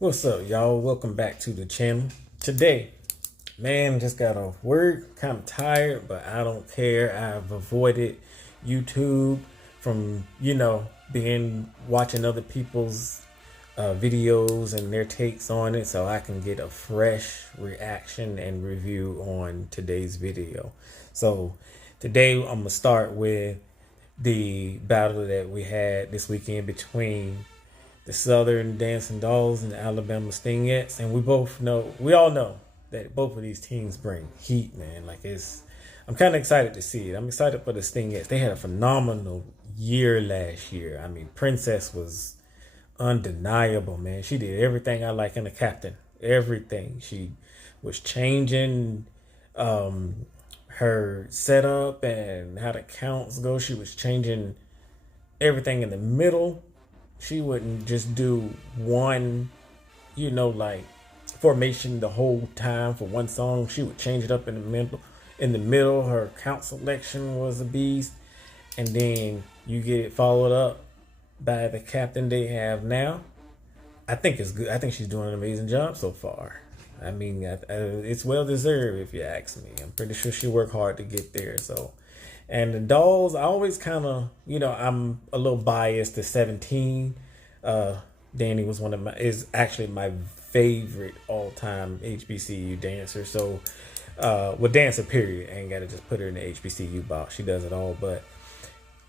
What's up, y'all? Welcome back to the channel. Today, man, just got off work, kind of tired, but I don't care. I've avoided YouTube from, being watching other people's videos and their takes on it, so I can get a fresh reaction and review on today's video. So today, I'm gonna start with the battle that we had this weekend between the Southern Dancing Dolls and the Alabama Stingettes, and we all know that both of these teams bring heat, man. I'm kind of excited to see it. I'm excited for the Stingettes. They had a phenomenal year last year. I mean, Princess was undeniable, man. She did everything I like in a captain. Everything. She was changing her setup and how the counts go. She was changing everything in the middle. She wouldn't just do one, formation the whole time for one song. She would change it up in the middle. In the middle, her count selection was a beast, and then you get it followed up by the captain they have now. I think it's good. I think she's doing an amazing job so far. I mean, it's well deserved if you ask me. I'm pretty sure she worked hard to get there. So. And the Dolls, I always kind of, I'm a little biased to 17. Danny is actually my favorite all-time HBCU dancer. So, dancer period. I ain't got to just put her in the HBCU box. She does it all. But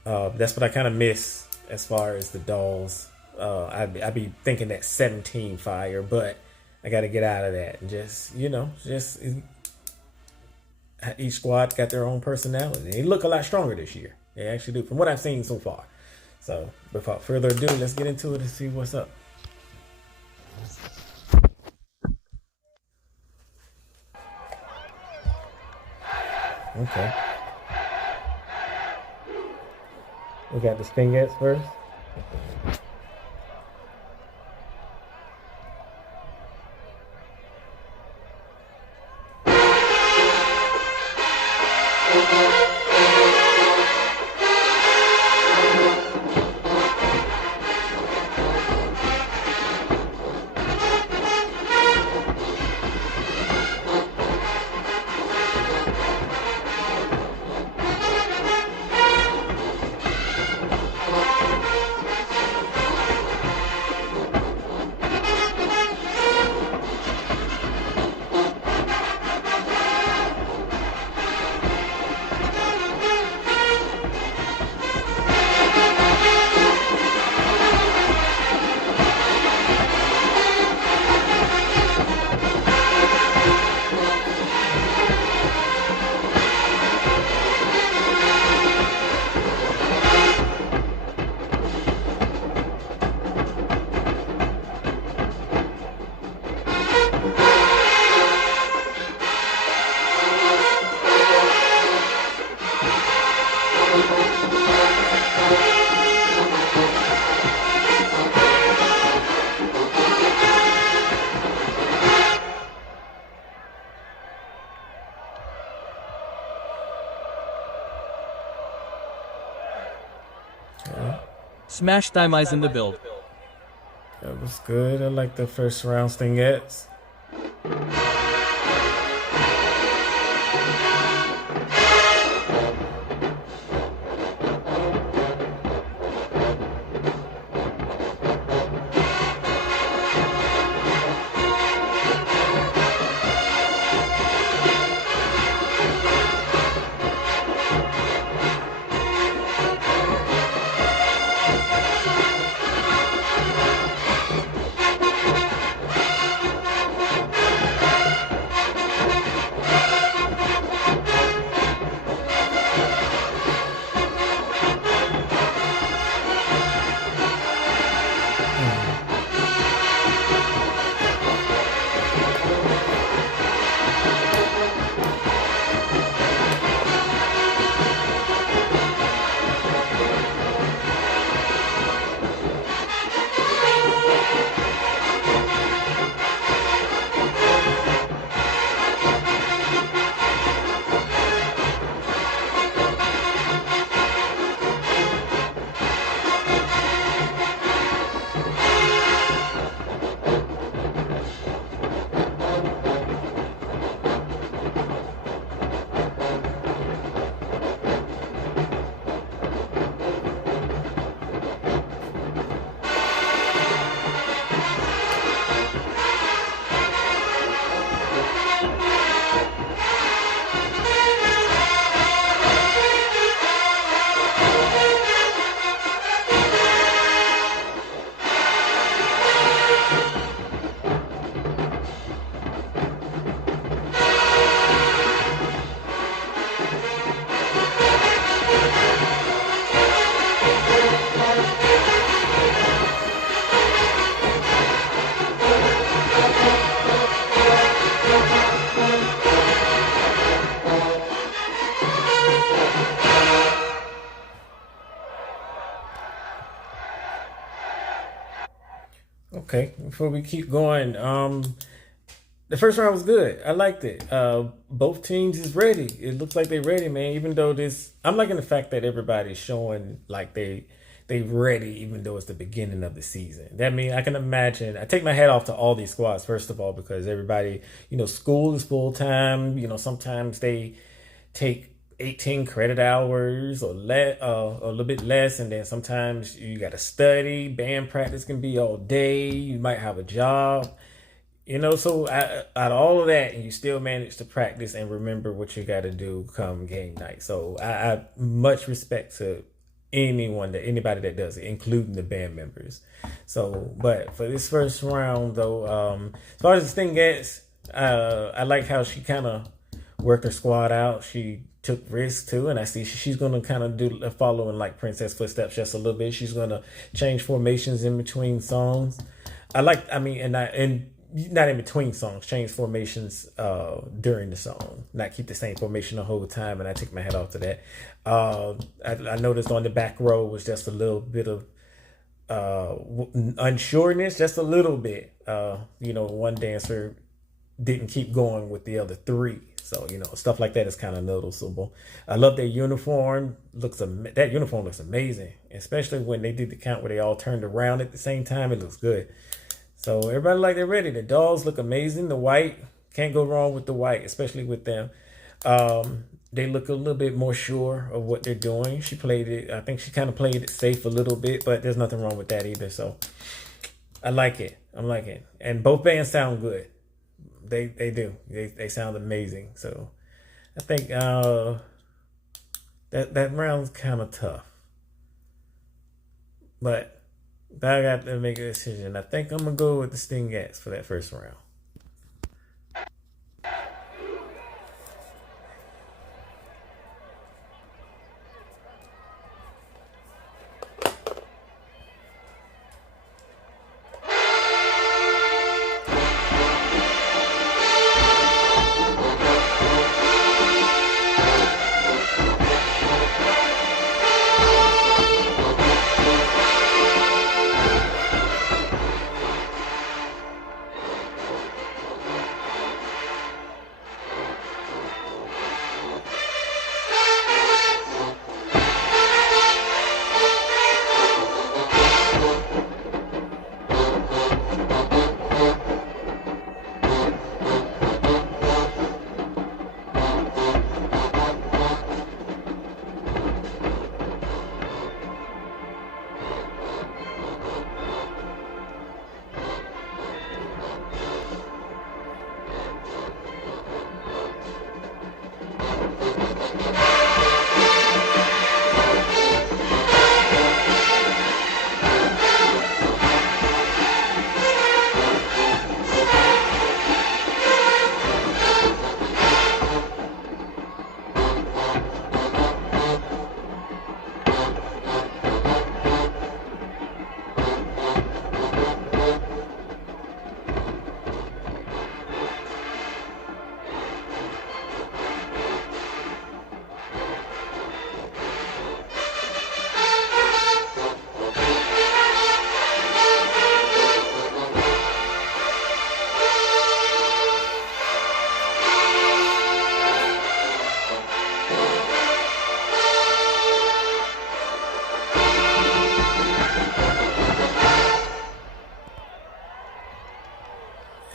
that's what I kind of miss as far as the Dolls. I be thinking that 17 fire, but I got to get out of that and just each squad got their own personality. They look a lot stronger this year. They actually do, from what I've seen so far. So, without further ado, let's get into it and see what's up. Okay. We got the Stingettes first. Smash Thymize in the build. That was good. I like the first round Stingettes. Okay, before we keep going, the first round was good. I liked it. Both teams is ready. It looks like they're ready, man. Even though this, I'm liking the fact that everybody's showing like they ready, even though it's the beginning of the season. That means I can imagine. I take my hat off to all these squads first of all because everybody, school is full time. Sometimes they take 18 credit hours or a little bit less, and then sometimes you got to study. Band practice can be all day. You might have a job. So out of all of that, and you still manage to practice and remember what you got to do come game night. So I much respect to anybody that does it, including the band members. So, but for this first round, though, as far as the thing gets, I like how she kind of worked her squad out. She took risks too, and I see she's gonna kind of do following like Princess footsteps just a little bit. She's gonna change formations in between songs. And not in between songs, change formations during the song, not keep the same formation the whole time. And I take my hat off to that. I noticed on the back row was just a little bit of unsureness, just a little bit. One dancer didn't keep going with the other three. So, stuff like that is kind of noticeable. I love their uniform. That uniform looks amazing, especially when they did the count where they all turned around at the same time. It looks good. So everybody like they're ready. The dolls look amazing. The white, can't go wrong with the white, especially with them. They look a little bit more sure of what they're doing. She played it. I think she kind of played it safe a little bit, but there's nothing wrong with that either. So I like it. I'm liking it. And both bands sound good. They do. They sound amazing. So I think that round's kind of tough. But I got to make a decision. I think I'm gonna go with the Stingettes for that first round.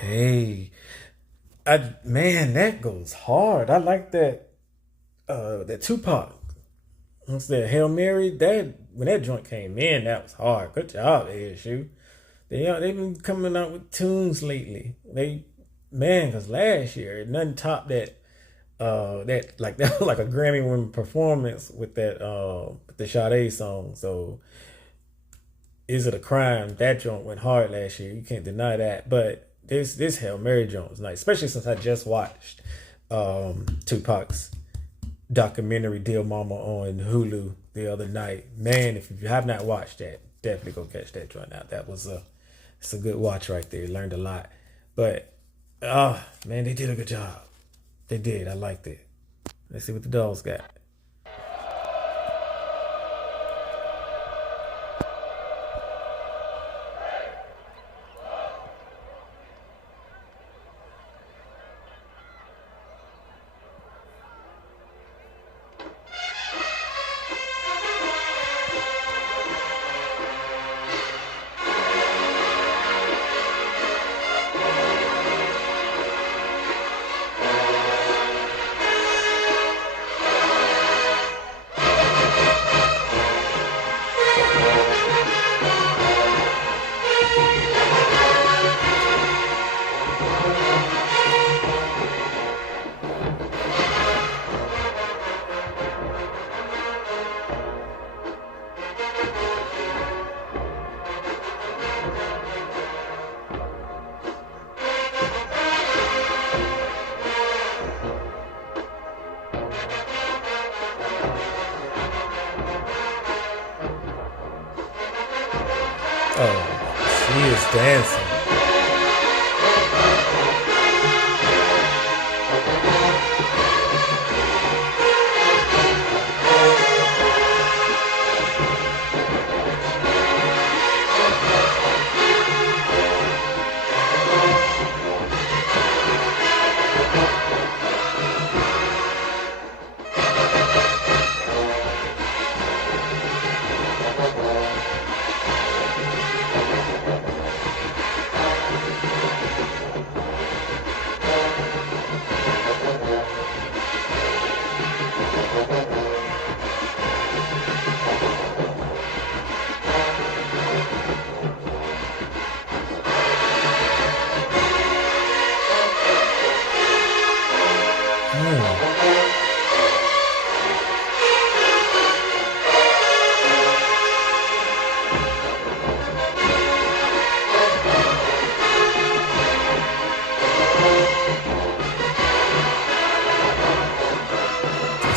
Hey, man, that goes hard. I like that. That Tupac. Once that Hail Mary, that when that joint came in, that was hard. Good job, ASU. They've been coming out with tunes lately. Cause last year nothing topped that like that like a Grammy winning performance with the Sade song. So is it a crime? That joint went hard last year. You can't deny that. But this Hail Mary joint was nice, especially since I just watched Tupac's documentary Dear Mama on Hulu the other night. Man, if you have not watched that, definitely go catch that joint out. It's a good watch right there. Learned a lot. But man, they did a good job. They did. I liked it. Let's see what the dolls got.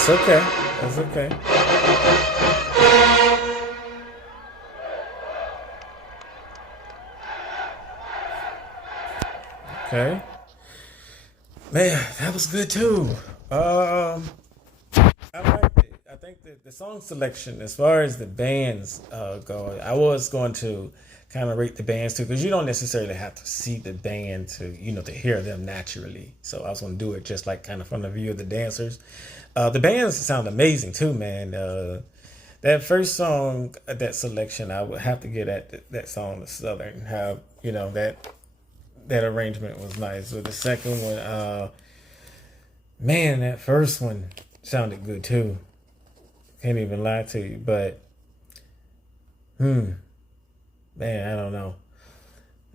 That's okay. That's okay. Okay. Man, that was good too. Um, I liked it. I think that the song selection, as far as the bands go, I was going to kind of rate the bands too, because you don't necessarily have to see the band to, to hear them naturally. So I was going to do it just like kind of from the view of the dancers. The bands sound amazing too, man. That first song, that selection, I would have to get at that song, the Southern. How that arrangement was nice. With the second one, man, that first one sounded good too. Can't even lie to you, but man, I don't know.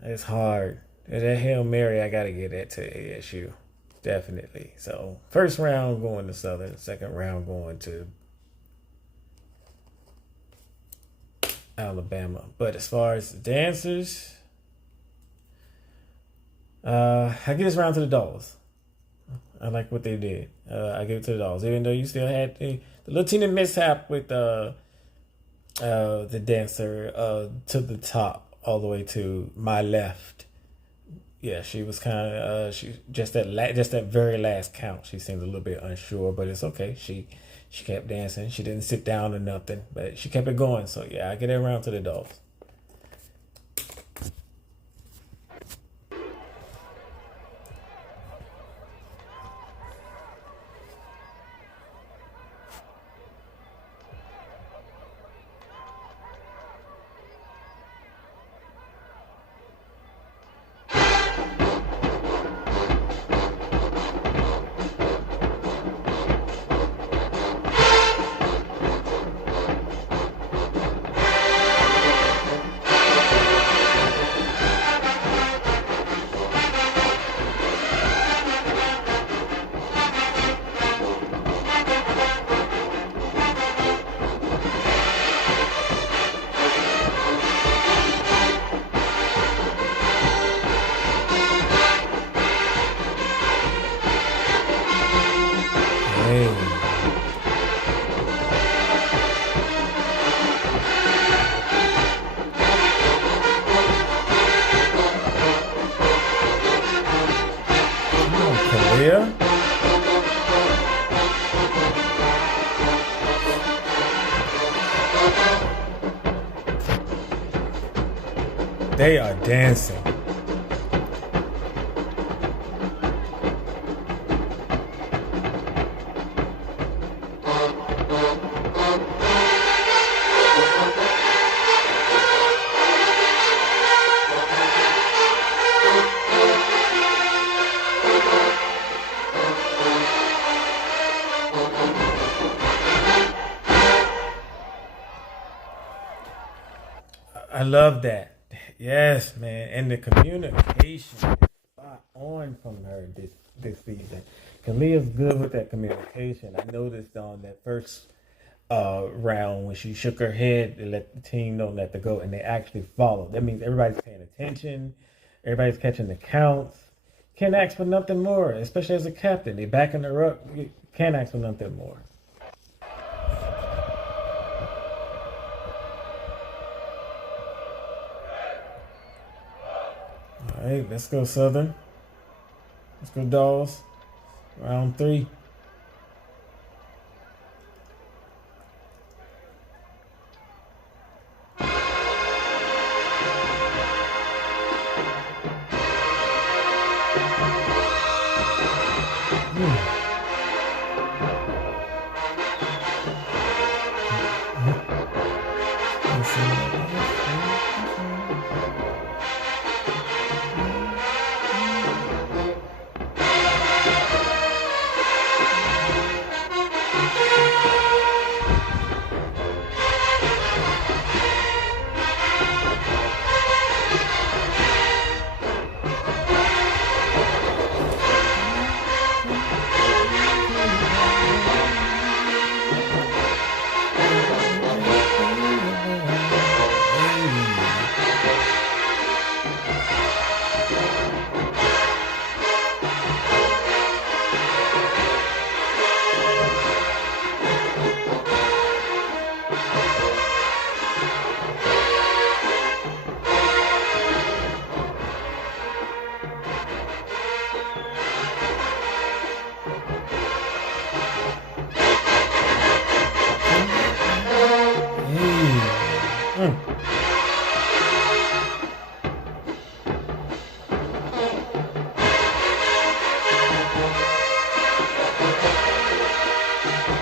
It's hard. That Hail Mary, I gotta get that to ASU, definitely. So first round going to Southern, second round going to Alabama. But as far as the dancers, I give this round to the Dolls. I like what they did. I give it to the Dolls, even though you still had the little teeny mishap with the dancer to the top, all the way to my left. Yeah, she was kind of she just that very last count. She seemed a little bit unsure, but it's okay. She kept dancing. She didn't sit down or nothing, but she kept it going. So yeah, I get it around to the Dolls. Hey. Kalia. They are dancing. I love that. Yes, man. And the communication spot on from her this season. Kalia's good with that communication. I noticed on that first round when she shook her head to let the team know that to go, and they actually followed. That means everybody's paying attention. Everybody's catching the counts. Can't ask for nothing more, especially as a captain. They backing her up. You can't ask for nothing more. All right, let's go Southern. Let's go Dolls. Round three.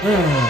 Mm.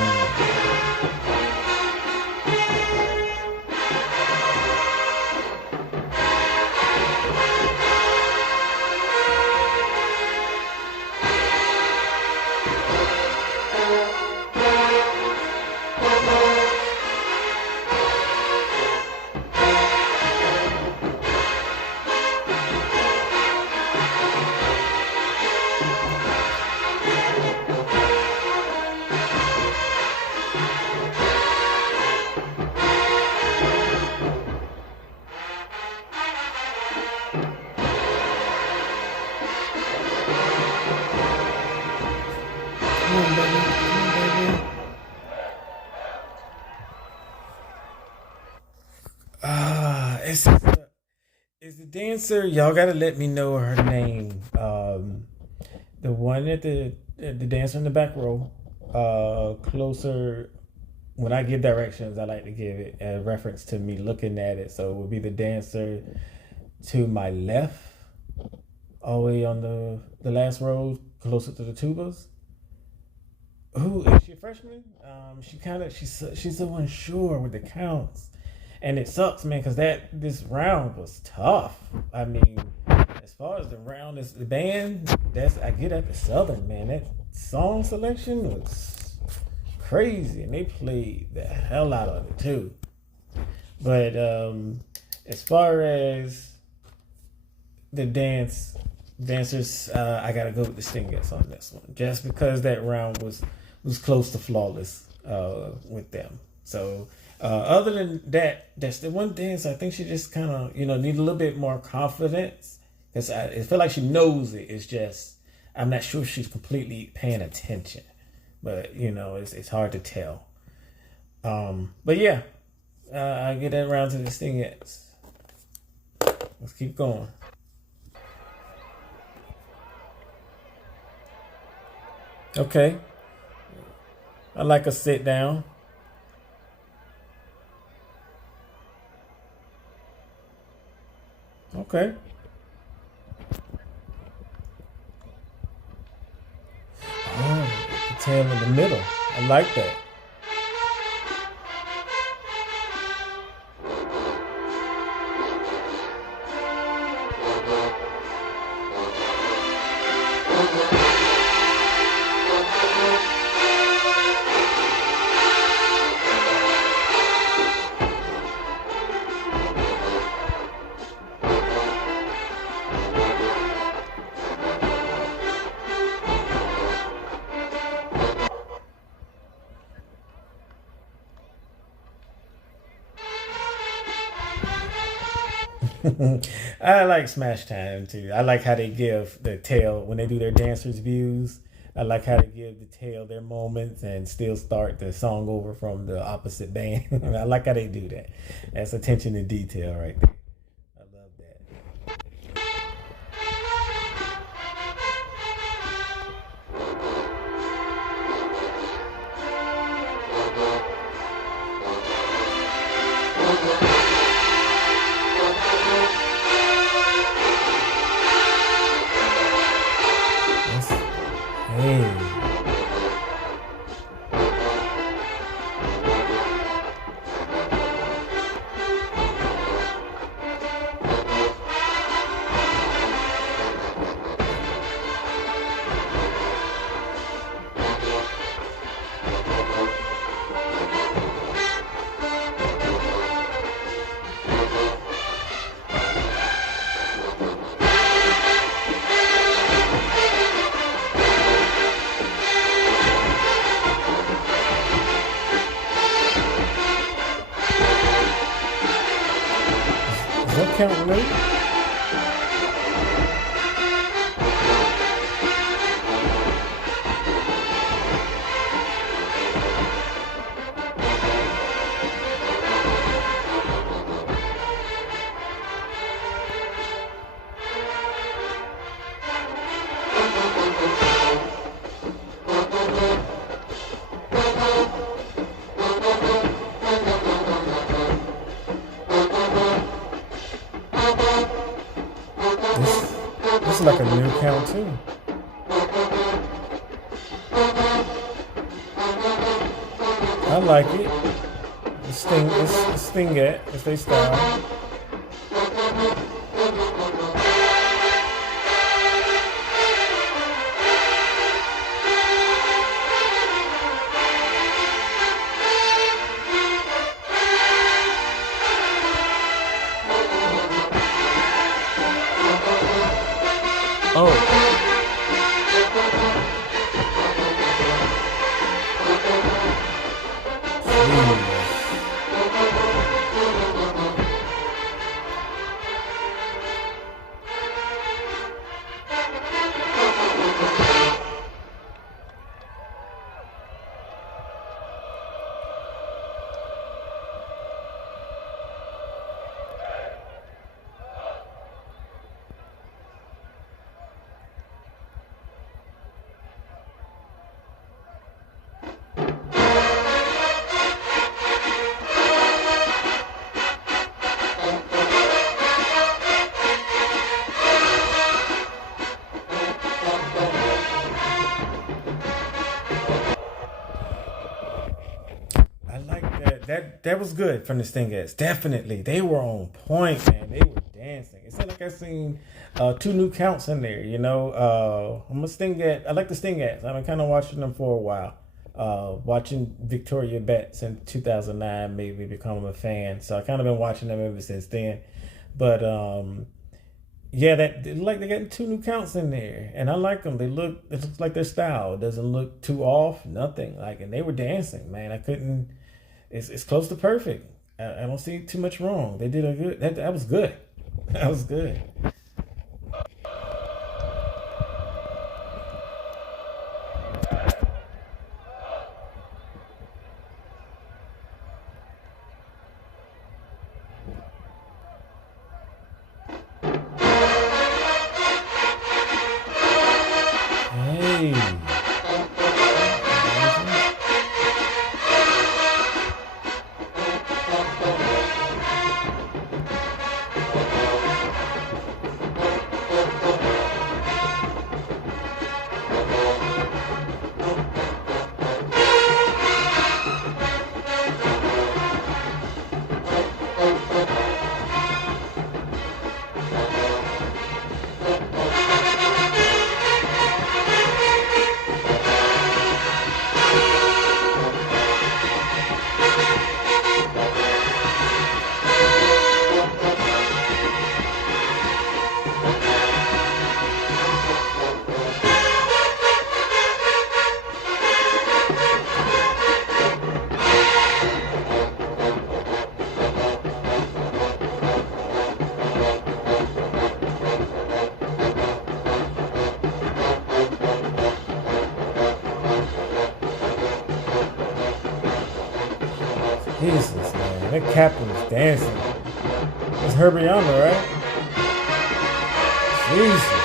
Come on, baby. Come on, baby. It's the dancer. Y'all gotta let me know her name. The one at the dancer in the back row. Closer. When I give directions, I like to give it a reference to me looking at it. So it would be the dancer to my left, all the way on the last row, closer to the tubas. Who is she a freshman? She's so unsure with the counts, and it sucks, man, because this round was tough. I mean, as far as the round is the band, that's I get at the Southern, man. That song selection was crazy, and they played the hell out of it too. But as far as the dancers, I gotta go with the Stingettes on this one, just because that round was close to flawless with them. So other than that, that's the one dance I think she just kind of need a little bit more confidence, because I feel like she knows it. It's just I'm not sure if she's completely paying attention, but it's hard to tell. But yeah, I get that round to the Stingettes. Let's keep going. Okay. I like a sit down. Okay. Oh, the tail in the middle. I like that. I like Smash Time too. I like how they give the tail when they do their dancers views. I like how they give the tail their moments and still start the song over from the opposite band. I like how they do that. That's attention to detail right there. I love that. That's, hey. Is that count right? This this is like a new count too. like it. It's stingette. It's their style. Oh. I like that. That was good from the Stingettes. Definitely, they were on point, man. They were dancing. It sounded like I seen two new counts in there. You know, I'm a Stingette. I like the Stingettes. I've been kind of watching them for a while. Watching Victoria Betts in 2009 made me become a fan. So I kind of been watching them ever since then. But yeah, that like they got two new counts in there, and I like them. It looks like their style. It doesn't look too off. Nothing like, and they were dancing, man. I couldn't. It's close to perfect. I don't see too much wrong. They did a good. That was good. That was good. Hey. Jesus, man. That captain was dancing. It's Herbiana, right? Jesus.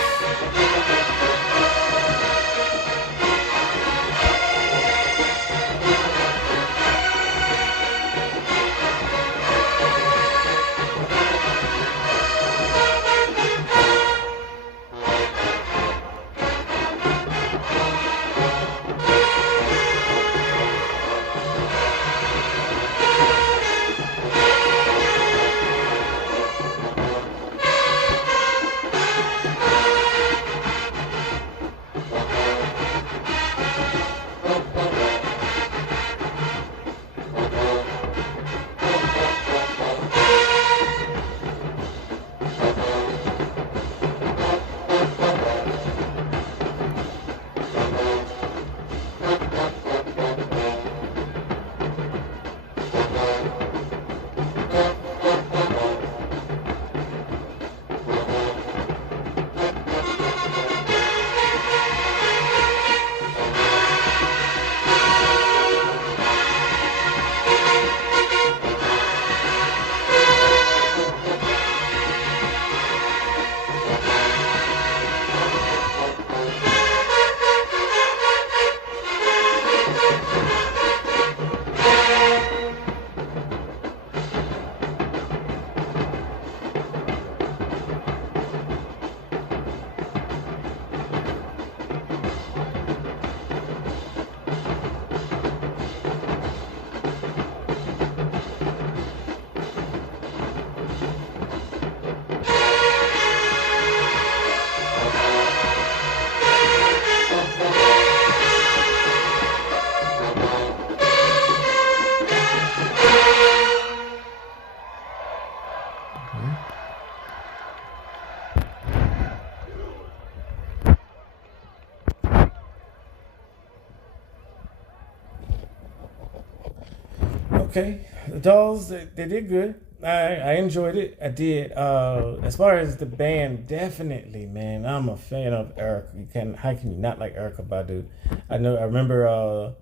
Okay, the Dolls they did good. I enjoyed it. I did. As far as the band, definitely, man. I'm a fan of Erica. You can How can you not like Erica Badu? I remember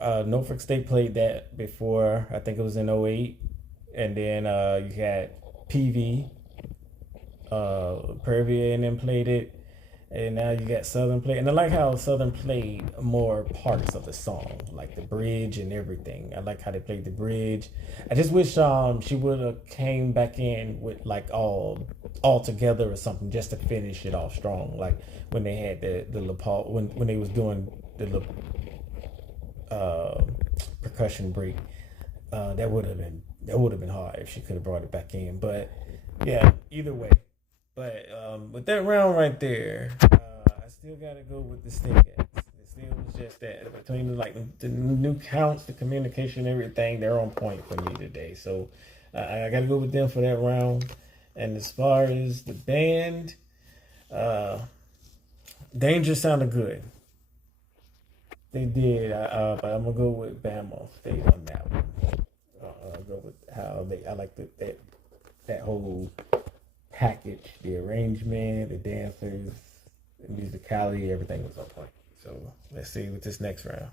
Norfolk State played that before. I think it was in '08, and then you had PV, Pervia, and then played it. And now you got Southern play, and I like how Southern played more parts of the song, like the bridge and everything. I like how they played the bridge. I just wish she would have came back in with like all together or something just to finish it off strong. Like when they had the lapel when they was doing the percussion break. That would have been hard if she could have brought it back in. But yeah, either way. But with that round right there, I still gotta go with the Stingettes. It still was just that between like the new counts, the communication, everything. They're on point for me today. So I gotta go with them for that round. And as far as the band, Danger sounded good. They did, but I'm gonna go with Bama State on that one. I'll go with how I like that whole package, the arrangement, the dancers, the musicality, everything was on point. So let's see with this next round.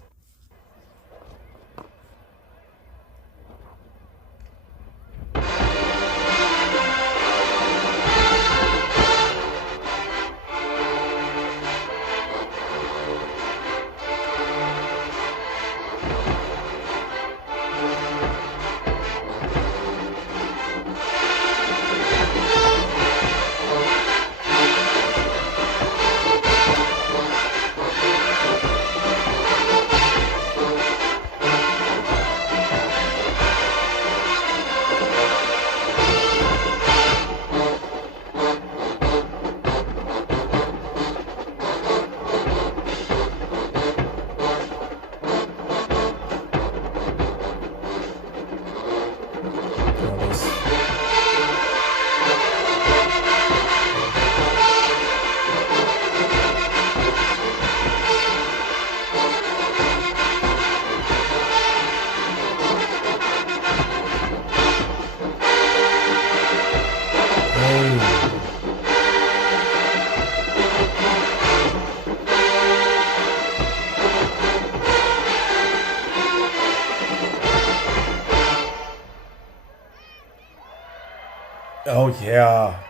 Oh yeah.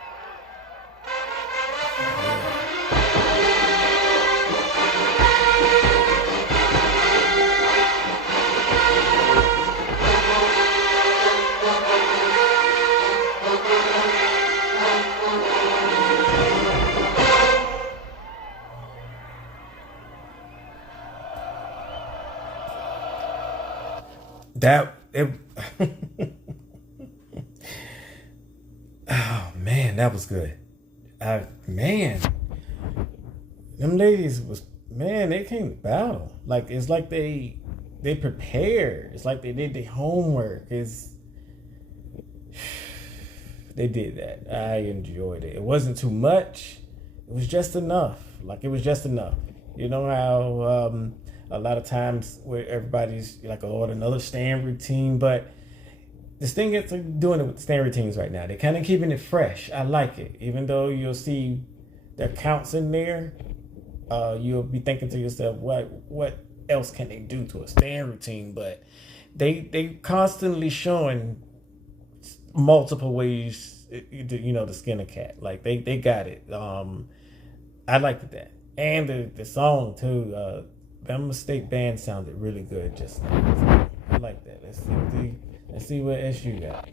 That it Oh man, that was good. Man, them ladies was man, they came to battle. Like it's like they prepared. It's like they did their homework. They did that. I enjoyed it. It wasn't too much. It was just enough. Like it was just enough. You know how a lot of times where everybody's like, oh, another stand routine, but this thing is doing it with stand routines right now. They're kind of keeping it fresh. I like it, even though you'll see their counts in there. You'll be thinking to yourself, what else can they do to a stand routine? But they constantly showing multiple ways, to skin a cat. Like they got it. I liked that, and the song too. Bama State Band sounded really good just now. I like that. Let's see what SU got.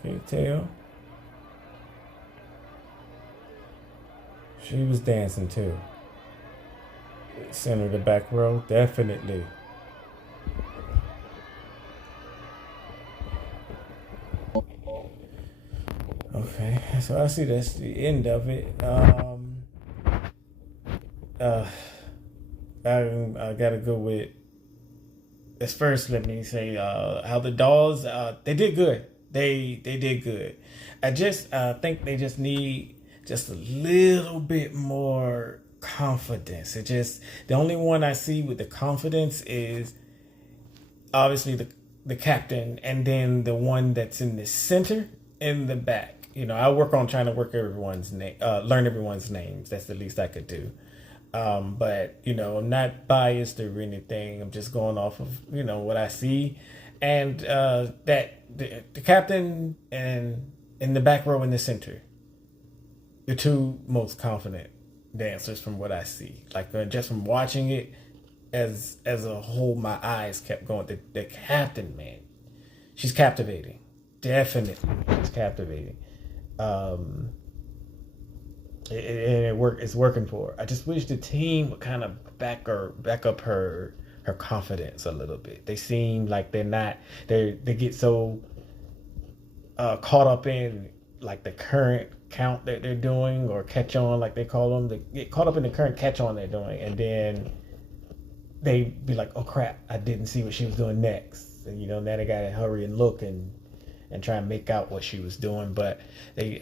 Okay, tell. She was dancing too. Center the back row, definitely. Okay, so I see that's the end of it. Uh, I gotta go with. As first, let me say how the dolls they did good. They did good. I just think they just need just a little bit more confidence. It just the only one I see with the confidence is obviously the captain, and then the one that's in the center in the back. You know, I work on trying to work everyone's name, learn everyone's names. That's the least I could do. But you know, I'm not biased or anything. I'm just going off of what I see, and that the captain and in the back row in the center, the two most confident dancers from what I see. Like just from watching it as a whole, my eyes kept going. The captain, man, she's captivating. Definitely, she's captivating. Um, it's working for her. I just wish the team would kind of back up her confidence a little bit. They seem like they get so caught up in like the current count that they're doing, or catch on like they call them. They get caught up in the current catch on they're doing, and then they be like, oh crap, I didn't see what she was doing next. And now they gotta hurry and look and try and make out what she was doing. But you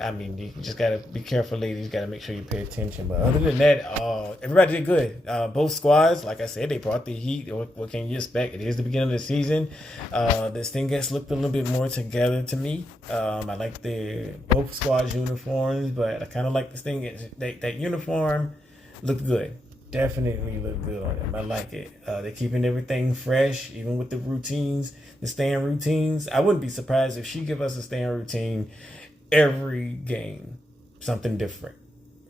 just gotta be careful, ladies. You gotta make sure you pay attention. But other than that, everybody did good. Both squads, like I said, they brought the heat. What can you expect? It is the beginning of the season. The Stingettes looked a little bit more together to me. I like both squads' uniforms, but I kind of like the Stingettes. That uniform looked good. Definitely look good on them. I like it. They're keeping everything fresh, even with the routines, the stand routines. I wouldn't be surprised if she give us a stand routine every game, something different.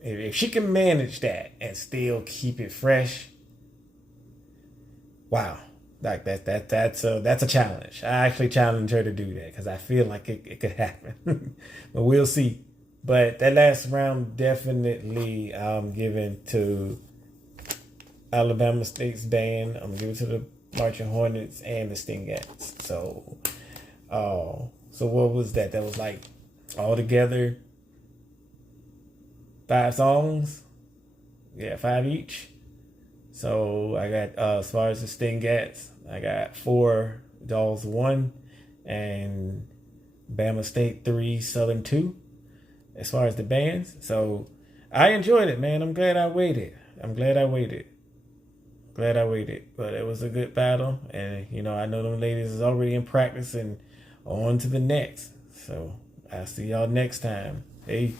If she can manage that and still keep it fresh, wow, like that's a challenge. I actually challenge her to do that because I feel like it could happen, but we'll see. But that last round definitely given to Alabama State's band. I'm gonna give it to the Marching Hornets and the Stingettes. So what was that? That was like all together 5 songs. Yeah, 5 each. So I got as far as the Stingettes, I got 4, Dolls 1, and Bama State 3, Southern 2. As far as the bands, so I enjoyed it, man. I'm glad I waited. But it was a good battle, and I know them ladies is already in practice and on to the next. So I'll see y'all next time. Hey.